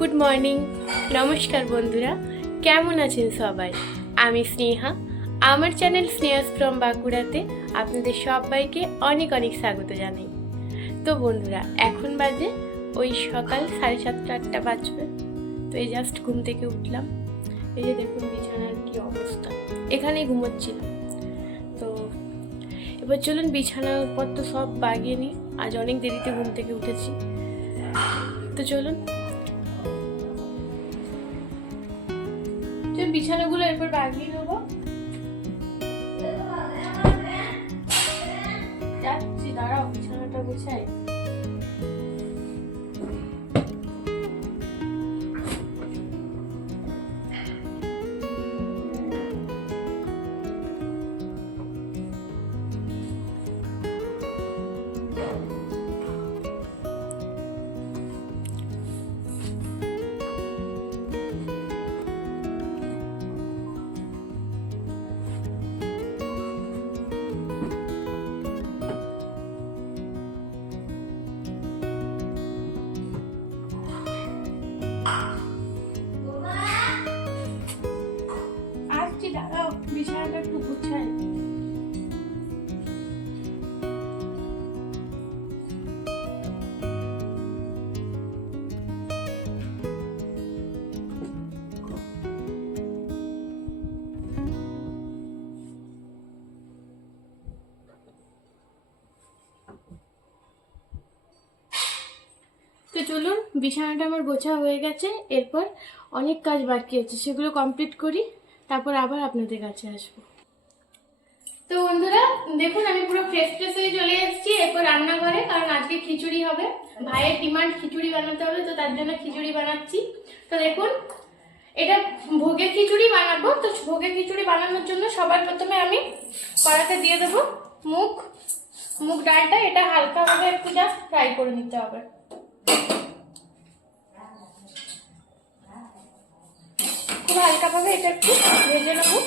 Good morning, নমস্কার বন্ধুরা, কেমন আছেন সবাই? আমি স্নেহা, আমার চ্যানেল স্নেহাস ফ্রম বাঁকুড়াতে আপনাদের সবাইকে অনেক অনেক স্বাগত জানাই। তো বন্ধুরা, এখন বাজে ওই সকাল 7:30-8টা বাজবে। তো এই জাস্ট ঘুম থেকে উঠলাম। এই যে দেখুন বিছানার কি অবস্থা, এখানেই ঘুমোচ্ছিলাম। তো এবার চলুন বিছানাপত্র সব বাগিয়ে নিই। আজ অনেক দেরিতে ঘুম থেকে উঠেছি, তো চলুন বিছানাগুলো এরপর বাগিয়ে নেবো। যাচ্ছি, দাঁড়াও, বিছানাটা গুছাই। দাঁড়াও, বিছানাটা একটু গুছাই। তো চলুন, বিছানাটা আমার গোছা হয়ে গেছে। এরপর অনেক কাজ বাকি আছে, সেগুলো কমপ্লিট করি, তারপর আবার আপনাদের কাছে আসবো। তো বন্ধুরা দেখুন, আমি পুরো ফ্রেশ হয়ে চলে এসেছি এরপর রান্নাঘরে, কারণ আজকে খিচুড়ি হবে। ভাইয়ের ডিমান্ড খিচুড়ি বানাতে হবে, তো তার জন্য খিচুড়ি বানাচ্ছি। তো দেখুন, এটা ভোগের খিচুড়ি বানাবো। তো ভোগের খিচুড়ি বানানোর জন্য সবার প্রথমে আমি কড়াতে দিয়ে দেবো মুগ ডালটা। এটা হালকাভাবে একটু জাস্ট ফ্রাই করে নিতে হবে। খুব হালকাভাবে এটা একটু ভেজে নেবো।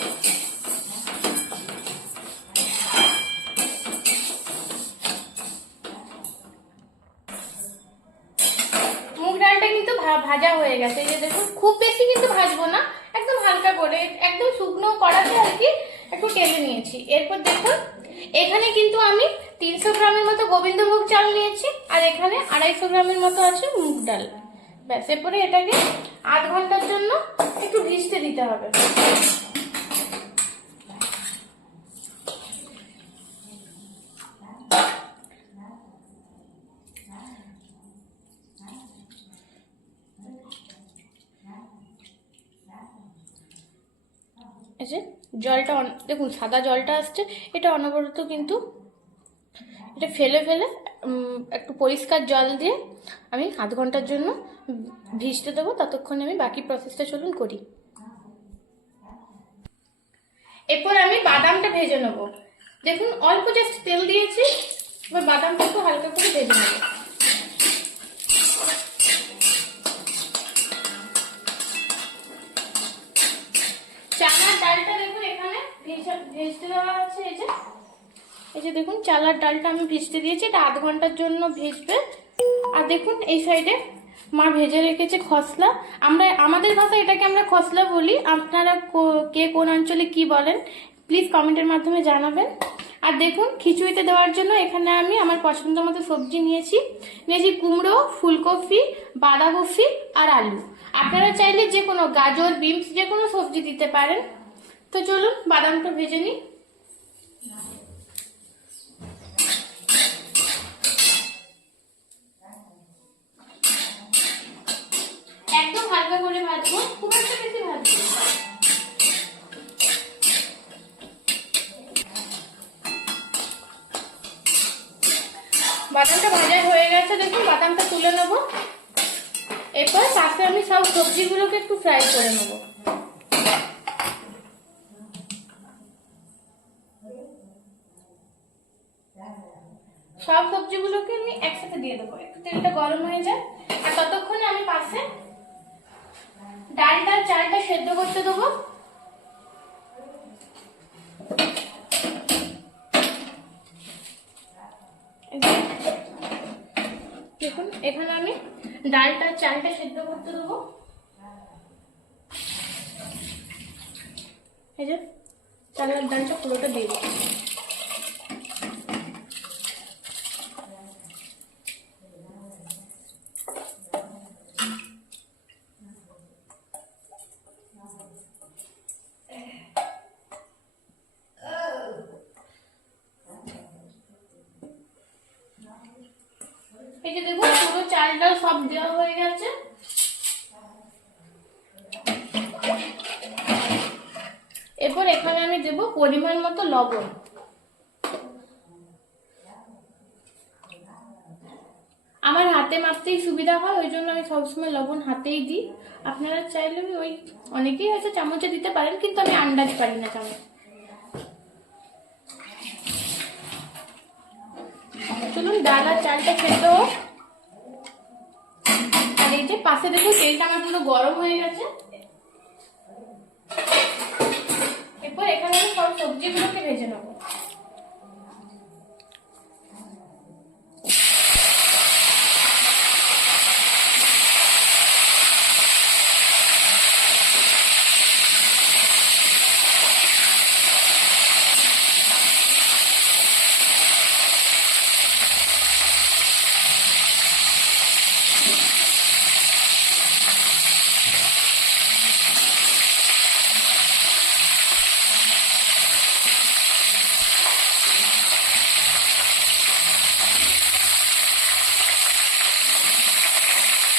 মুগ ডালটা কিন্তু ভাজা হয়ে গেছে। এই যে দেখুন, খুব বেশি কিন্তু ভাজবো না, একদম হালকা করে, একদম শুকনো কড়াতে আর কি একটু টেলে নিয়েছি। এরপর দেখুন, এখানে কিন্তু আমি 300 গ্রামের মতো গোবিন্দভোগ চাল নিয়েছি, আর এখানে 250 গ্রামের মতো আছে মুগ ডাল। ব্যাস, এরপরে এটাকে আধ ঘন্টার জন্য একটু ভিজতে দিতে হবে। জলটা দেখুন, সাদা জলটা আসছে, এটা অনবরত কিন্তু এটা ফেলে একটু পরিষ্কার জল দিয়ে আমি আধ ঘন্টার জন্য ভিজতে দেবো। ততক্ষণে আমি বাকি প্রসেসটা চলুন করি। এরপর আমি বাদামটা ভেজে নেব। দেখুন, অল্প জাস্ট তেল দিয়েছি, এবার বাদামটা একটু হালকা করে ভেজে নেব। চানার ডালটা দেখুন এখানে ভেজতে দেওয়া আছে। এই যে দেখুন, চালার ডালটা আমি ভিজতে দিয়েছি, এটা আধ ঘন্টার জন্য ভিজবে। আর দেখুন, এই সাইডে মা ভেজে রেখেছে খসলা। আমাদের ভাষায় এটাকে আমরা খসলা বলি, আপনারা কে কোন অঞ্চলে কি বলেন প্লিজ কমেন্টের মাধ্যমে জানাবেন। আর দেখুন, খিচুড়িতে দেওয়ার জন্য এখানে আমি আমার পছন্দ মতো সবজি নিয়েছি কুমড়ো, ফুলকপি, বাঁধাকপি আর আলু। আপনারা চাইলে যে কোনো গাজর, বিনস যে কোনো সবজি দিতে পারেন। তো চলুন বাদামটা ভেজে নিই। একদম হালকা করে ভাজবো, খুব একটা বেশি ভাজবো। বাদামটা ভাজা হয়ে গেছে, দেখুন বাদামটা তুলে নেবো। এরপর পাশে আমি সব সবজিগুলোকে একটু ফ্রাই করে নেবো। সব সবজিগুলোকে আমি একসাথে দিয়ে দেবো, একটু তেলটা গরম হয়ে যায়। আর ততক্ষণে আমি পাশে ডালটা চালটা সেদ্ধ করতে দেবো। দেখুন, এখানে আমি ডালটা চালটা সেদ্ধ করতে দেবো। এই যে চালের ডালটা পুরোটা দিয়ে দিই। এই যে দেখুন পুরো চাল ডাল সব দেওয়া হয়ে গেছে। এরপর এখানে আমি দেব পরিমাণ মতো লবণ। আমার হাতে মাপতেই সুবিধা হয়, ওই জন্য আমি সবসময় লবণ হাতেই দিই। আপনারা চাইলে ওই অনেকেই হয়তো চামচে দিতে পারেন, কিন্তু আমি আন্দাজ পারি না চামচ। চলুন ডাল আর চালটা খেতে হোক। আর এই যে পাশে দেখুন তেলটা আমার পুরো গরম হয়ে গেছে। এরপর এখানে আমি সব সবজিগুলোকে ভেজে নেব।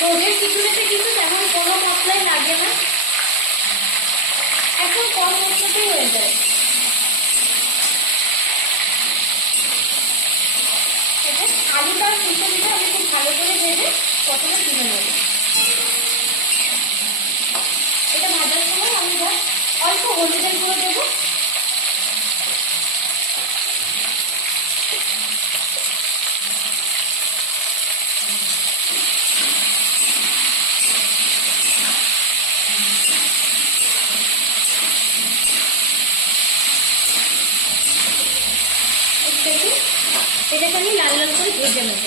ভোগের খিচুড়িতে কিন্তু তেমন কোনো মশলাই লাগে না, এখন কম মশলাতেই হয়ে যায়। আলুটা খিচুড়িটা আমি খুব ভালো করে ভেজে প্রথমে তুলে নেব। এটা ভাজার সময় আমি অল্প হলুদের গুঁড়ো দেবো। এটাকে আমি লাল লাল করে ভেজে নেব।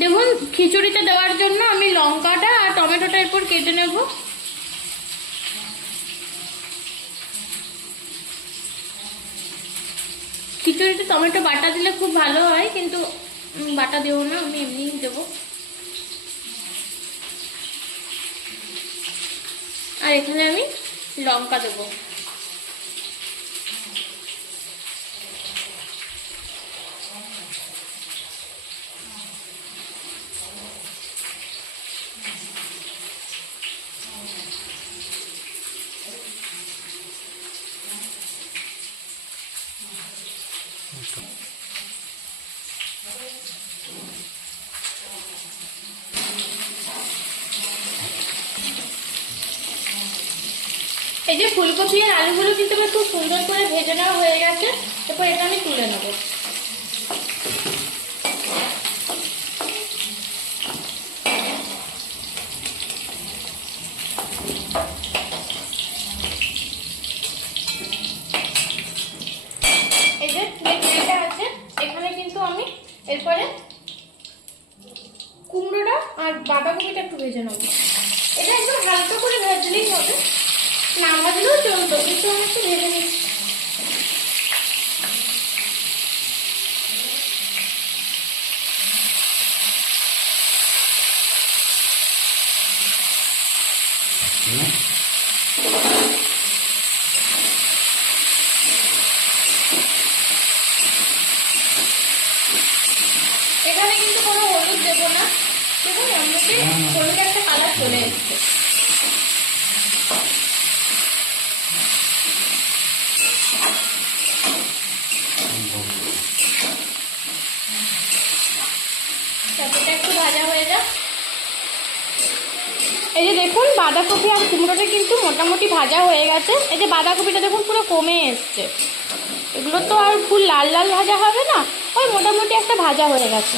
দেখুন খিচুড়িতে দেওয়ার জন্য আমি লঙ্কাটা আর টমেটোটা এরপর কেটে নেব। খিচুড়িতে টমেটো বাটা দিলে খুব ভালো হয়, কিন্তু বাটা দেবো না, আমি এমনিই দেবো। আর এখানে আমি লঙ্কা দেবো। এই যে ফুলকপি আর আলুগুলো কিন্তু আমার খুব সুন্দর করে ভেজে নেওয়া হয়ে গেছে। তারপর এটা আমি তুলে নেব। এই যে তেলটা আছে, এখানে কিন্তু আমি এরপরে কুমড়োটা আর বাঁধাকপিটা একটু ভেজে নেব। এটা একদম হালকা করে ভাজলেই হবে, না ভাজলেও চলতো, কিন্তু আমি একটু ভেজে নিচ্ছি। এখানে কিন্তু কোনো হলুদ দেবো না, দেখুন এমনিতে হলুদ একটা কালার চলে এসছে। এটা একটু ভাজা হয়ে যাক। এই যে দেখুন বাঁধাকপি আর কুমড়োটা কিন্তু মোটামুটি ভাজা হয়ে গেছে। এই যে বাঁধাকপিটা দেখুন পুরো কমে এসছে। এগুলো তো আর ফুল লাল লাল ভাজা হবে না, ওই মোটামুটি একটা ভাজা হয়ে গেছে।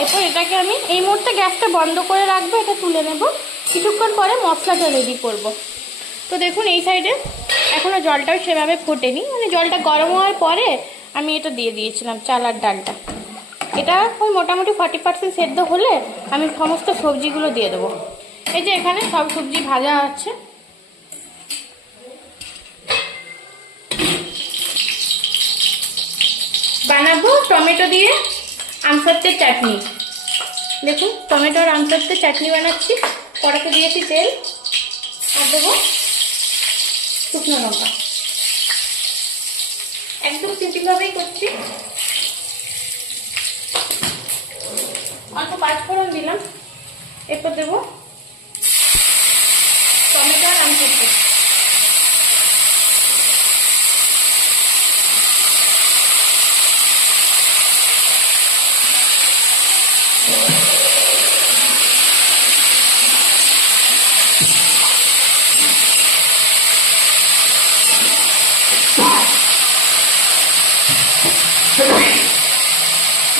এরপর এটাকে আমি এই মুহূর্তে গ্যাসটা বন্ধ করে রাখবো, এটা তুলে নেব। কিছুক্ষণ পরে মশলাটা রেডি করব। তো দেখুন এই সাইডে এখনও জলটাও সেভাবে ফোটেনি, মানে জলটা গরম হওয়ার পরে আমি এটা দিয়ে দিয়েছিলাম চাল আর ডালটা। এটা ওই মোটামুটি 40% সেদ্ধ হলে আমি সমস্ত সবজিগুলো দিয়ে দেবো। এই যে এখানে সব সবজি ভাজা আছে। টমেটো দিয়ে আমসত্ত্বের চাটনি। দেখুন টমেটো আর আমসত্ত্বের চাটনি বানাচ্ছি। কড়াতে দিয়েছি তেল, আর দেবো শুকনো লঙ্কা। একদম সিম্পলভাবেই করছি। অল্প পাঁচফোড়ন দিলাম, এরপর দেবো টমেটো আর আমসত্ত্ব।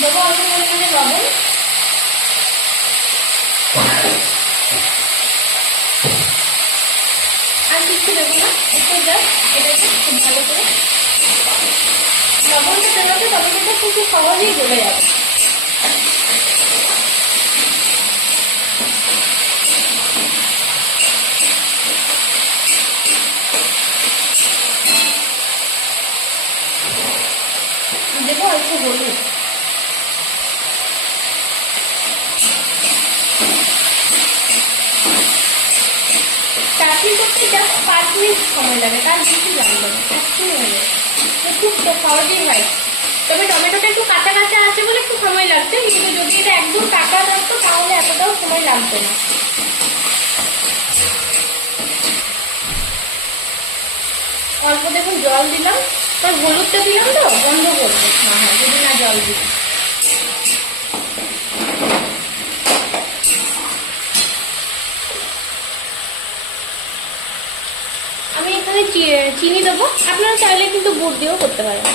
দেবো অল্প পরিমাণে লবণ, আর কিছু দেবো না, একটু জাস্ট এটাকে খুব ভালো করে লবণটা দেওয়াতে টমেটোটা খুব সহজেই গলে যাবে। দেবো অল্প হলুদ, চাটনি করতে জাস্ট 5 মিনিট সময় লাগে, তার বেশি লাগবে না, একটু হয়ে যাবে, খুব সহজেই হয়। তবে টমেটোটা একটু কাঁচা কাঁচা আছে বলে একটু সময় লাগছে, কিন্তু যদি এটা একদম কাঁচা থাকতো তাহলে এতটাও সময় লাগতো না। অল্প দেখুন জল দিলাম, তার হলুদটা দিলাম তো বন্ধ করবো না হয় যদি না জল দিই। আমি এখানে চিনি দেবো, আপনারা চাইলে কিন্তু গুড় দিয়েও করতে পারেন।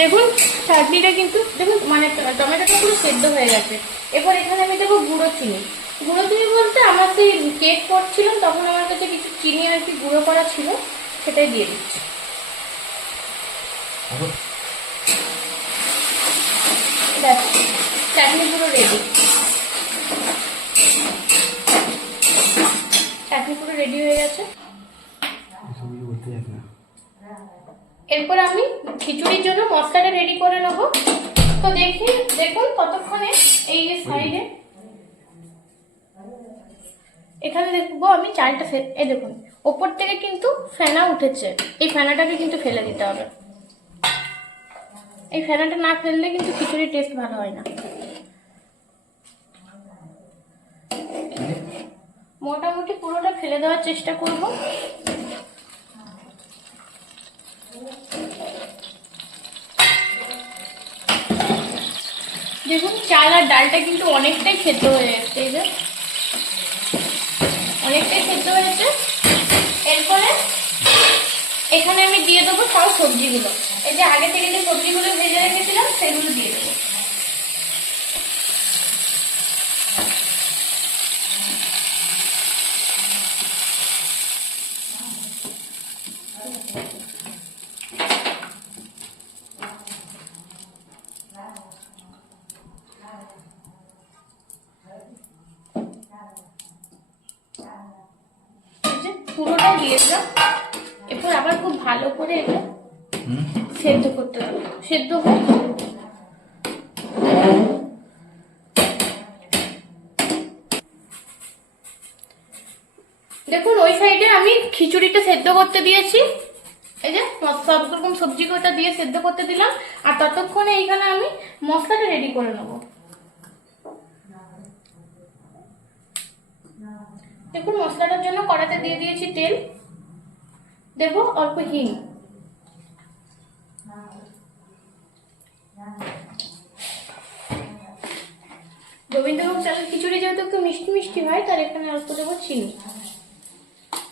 দেখুন চাটনিটা কিন্তু দেখুন মানে টমেটোটা পুরো সেদ্ধ হয়ে গেছে। এরপর এখানে আমি দেবো গুঁড়ো চিনি। গুঁড়ো চিনি বলতে আমার সেই কেক করছিলাম তখন আমার কাছে কিছু চিনি আর কি গুঁড়ো করা ছিল, সেটাই দিয়ে দিচ্ছি। ব্যাস চাটনি পুরো রেডি। চাটনি পুরো রেডি হয়ে গেছে। এরপর আমি খিচুড়ির জন্য মশলাটা রেডি করে নেবো। তো দেখুন ততক্ষণে এই যে সাইডে এখানে দেখবো আমি চালটা এই দেখুন ওপর থেকে কিন্তু ফেনা উঠেছে, এই ফেনাটাকে কিন্তু ফেলে দিতে হবে। এই ফেনাটা না ফেললে কিন্তু খিচুড়ির টেস্ট ভালো হয় না। মোটামুটি পুরোটা ফেলে দেওয়ার চেষ্টা করব। দেখুন চাল আর ডালটা কিন্তু অনেকটাই সেদ্ধ হয়ে যাচ্ছে, এই যে অনেকটাই সেদ্ধ হয়েছে। এরপরে এখানে আমি দিয়ে দেবো সব সবজিগুলো, এই যে আগে থেকে যে সবজিগুলো ভেজে রেখেছিলাম সেগুলো দিয়ে দেবো। পুরোটা দিয়ে দিলাম। এরপর আবার খুব ভালো করে এটা সেদ্ধ করতে হবে, সেদ্ধ হোক। দেখুন ওই সাইডে আমি খিচুড়িটা সেদ্ধ করতে দিয়েছি, এই যে সব রকম সবজি কটা দিয়ে সেদ্ধ করতে দিলাম। আর ততক্ষণে এইখানে আমি মশলাটা রেডি করে নেবো। দেখুন মশলাটার জন্য কড়াতে দিয়ে দিয়েছি তেল, দেব অল্প হিং, গোবিন্দভোগ চালের খিচুড়ি যেহেতু একটু মিষ্টি মিষ্টি হয় তার এখানে অল্প দেবো চিনি,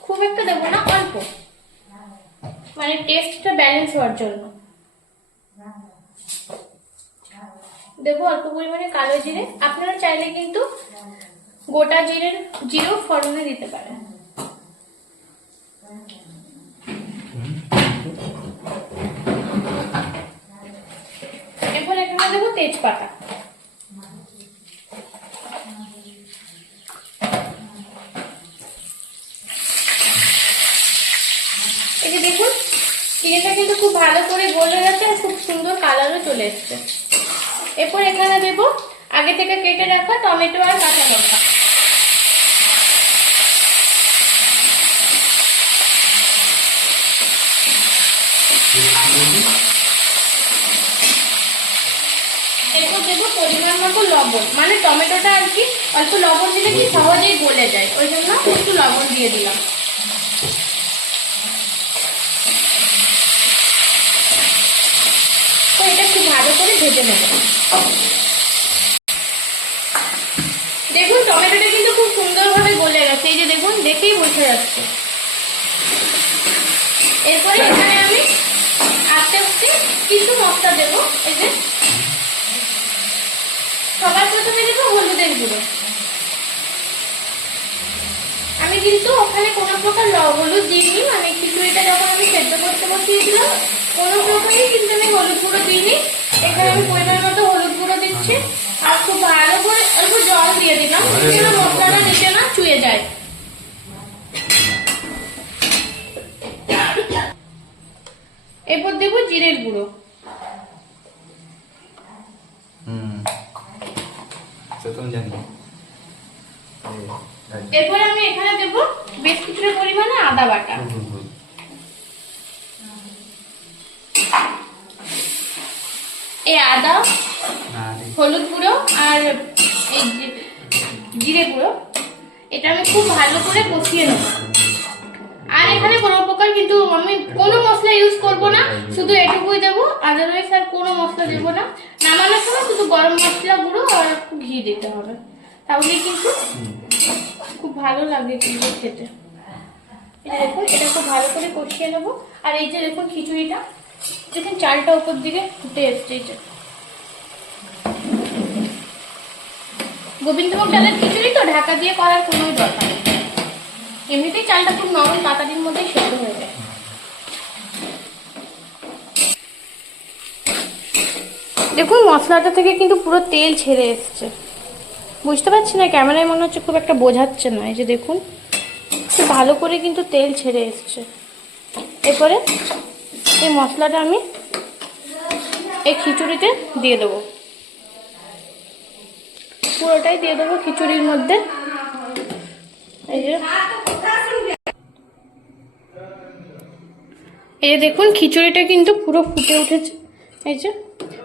খুব একটা দেবো না, অল্প, মানে টেস্টটা ব্যালেন্স হওয়ার জন্য। দেবো অল্প পরিমাণে কালো জিরে, আপনারা চাইলে কিন্তু গোটা জিরেও ফোড়নে দিতে পারেন। এরপর এখানে দেবো তেজপাতা, এই যে দেখুন চিকেনটা কিন্তু খুব ভালো করে গলে গেছে আর খুব সুন্দর কালারও চলে এসছে। এরপর এখানে দেব আগে থেকে কেটে রাখা টমেটো আর কাঁচা লঙ্কা। এরপর দেবো পরিমাণ মতো লবণ, মানে টমেটোটা আর কি অল্প লবণ দিলে কি সহজেই গলে যায়, ওই জন্য একটু লবণ দিয়ে দিলাম। তো এটা একটু ভালো করে ভেজে নেব। দেখুন টমেটোটা কিন্তু খুব সুন্দরভাবে গলে গেছে, এই যে দেখুন দেখেই বোঝা যাচ্ছে। এরপরে এখানে আমি আস্তে আস্তে কিছু মশলা দেবো। এই যে সবার প্রথমে দেবো হলুদের গুঁড়ো। আমি কিন্তু ওখানে কোনো প্রকার হলুদ দিইনি, মানে খিচুড়িটা যখন আমি সেদ্ধ করতে বসিয়েছিলাম কোনো প্রকারই কিন্তু আমি হলুদ গুঁড়ো দিইনি। এখানে আমি পরিমাণ মতো হলুদ গুঁড়ো দিচ্ছি আর খুব ভালো করে অল্প জল দিয়ে দিলাম যেন মশলাটা নিচে না চুয়ে যায়। এরপর দেবো জিরের গুঁড়ো। এরপরে আমি এখানে দেবো বেশ কিছুটা পরিমাণে আদা বাটা। এই আদা, হলুদ গুঁড়ো আর এই জিরে গুঁড়ো এটা আমি খুব ভালো করে কষিয়ে নেব। আর এখানে কোনো প্রকার কিন্তু আমি কোনো মশলা ইউজ করব না, শুধু এটুকুই দেবো, আদারওয়াইজ আর কোনো মশলা দেবো না। নামানোর সময় শুধু গরম মশলা গুঁড়ো আর একটু ঘি দিতে হবে, তাহলে কিন্তু খুব ভালো লাগে কিন্তু খেতে। এটা দেখুন এটা খুব ভালো করে কষিয়ে নেবো। আর এই যে দেখুন খিচুড়িটা দেখুন চালটা উপর দিকে ফুটে এসছে। এই যে গোবিন্দভোগ চালের খিচুড়ি তো ঢাকা দিয়ে করার কোনো দরকার নেই, এমনিতেই চালটা খুব নরম তাড়াতাড়ির মধ্যেই সেদ্ধ হয়ে যায়। দেখুন মশলাটা থেকে কিন্তু পুরো তেল ছেড়ে এসছে, বুঝতে পারছি না ক্যামেরায় মনে হচ্ছে খুব একটা বোঝাচ্ছে না। এই যে দেখুন খুব ভালো করে কিন্তু তেল ছেড়ে এসছে। এরপরে এই মশলাটা আমি এই খিচুড়িতে দিয়ে দেবো, পুরোটাই দিয়ে দেবো খিচুড়ির মধ্যে। এই যে দেখুন খিচুড়িটা কিন্তু পুরো ফুটে উঠেছে, এই যে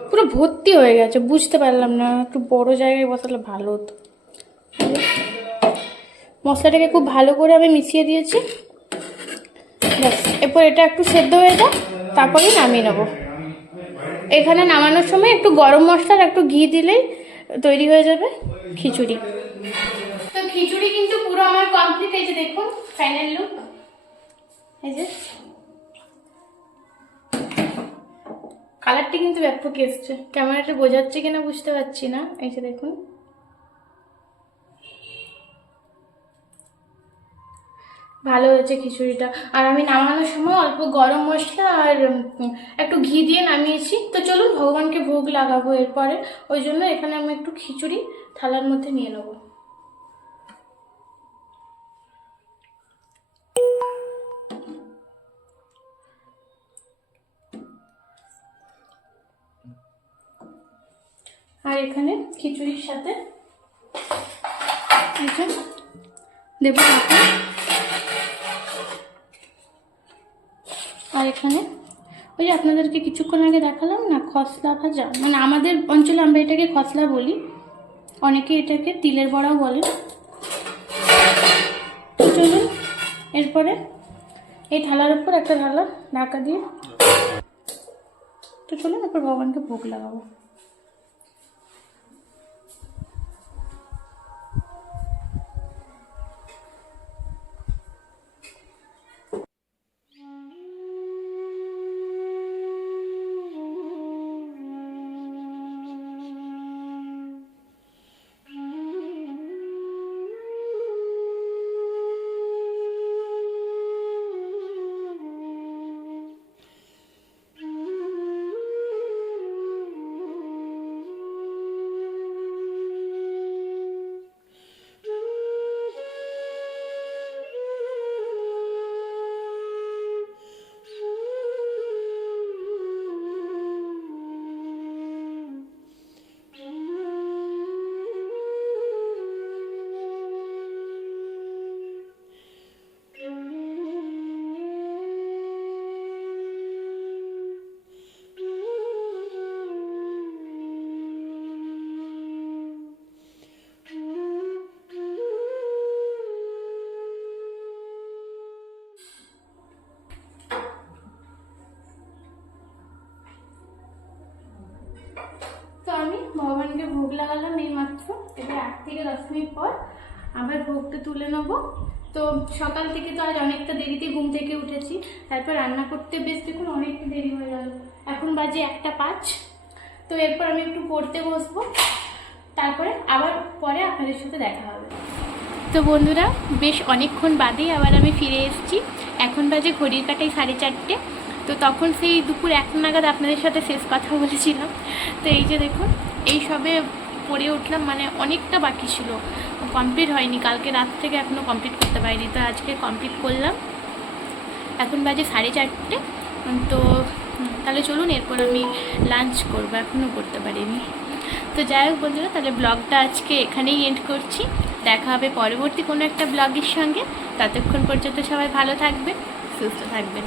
পুরো ভর্তি হয়ে গেছে। বুঝতে পারলাম না, একটু বড় জায়গায় বসালে ভালো হতো। মশলাটাকে খুব ভালো করে আমি মিশিয়ে দিয়েছি, ব্যাস। এরপর এটা একটু সেদ্ধ হয়ে যায়, তারপরেই নামিয়ে নেবো। এখানে নামানোর সময় একটু গরম মশলা আর একটু ঘি দিলেই তৈরি হয়ে যাবে খিচুড়ি। তো খিচুড়ি কিন্তু পুরো আমার কমপ্লিট। এই যে দেখুন ফাইনাল লুক, এই যে কালারটি কিন্তু ব্যাপক এসছে, ক্যামেরাটা বোঝাচ্ছে কিনা বুঝতে পারছি না। এই যে দেখুন ভালো হয়েছে খিচুড়িটা। আর আমি নামানোর সময় অল্প গরম মশলা আর একটু ঘি দিয়ে নামিয়েছি। তো চলুন ভগবানকে ভোগ লাগাবো এরপরে, ওই জন্য এখানে আমি একটু খিচুড়ি থালার মধ্যে নিয়ে নেব। আর এখানে খিচুড়ির সাথে দেব আর এখানে ওই যে আপনাদেরকে কিছুক্ষণ আগে দেখালাম না খসলা ভাজা, মানে আমাদের অঞ্চলে আমরা এটাকে খসলা বলি, অনেকে এটাকে তিলের বড়াও বলে। তো চলুন এরপরে এই থালার উপর একটা থালা ঢাকা দিয়ে, তো চলুন এরপর ভগবানকে ভোগ লাগাবো। লাগালাম এই মাত্র, এবার 8 থেকে 10 মিনিট পর আবার ভোগটা তুলে নেবো। তো সকাল থেকে তো আজ অনেকটা দেরিতে ঘুম থেকে উঠেছি, তারপর রান্না করতে বেশ দেখুন অনেকটা দেরি হয়ে গেল, এখন বাজে 1:05। তো এরপর আমি একটু পড়তে বসবো, তারপরে আবার পরে আপনাদের সাথে দেখা হবে। তো বন্ধুরা বেশ অনেকক্ষণ বাদেই আবার আমি ফিরে এসেছি। এখন বাজে ঘড়ির কাঁটায় 4:30। তো তখন সেই দুপুর 1 নাগাদ আপনাদের সাথে শেষ কথা বলেছিলাম। তো এই যে দেখুন এই সবে পড়ে উঠলাম, মানে অনেকটা বাকি ছিল, কমপ্লিট হয়নি, কালকে রাত থেকে এখনও কমপ্লিট করতে পারিনি, তো আজকে কমপ্লিট করলাম। এখন বাজে 4:30। তো তাহলে চলুন এরপর আমি লাঞ্চ করবো, এখনও করতে পারিনি। তো যাই হোক বন্ধুরা, তাহলে ব্লগটা আজকে এখানেই এন্ড করছি। দেখা হবে পরবর্তী কোনো একটা ব্লগের সঙ্গে। ততক্ষণ পর্যন্ত সবাই ভালো থাকবেন, সুস্থ থাকবেন।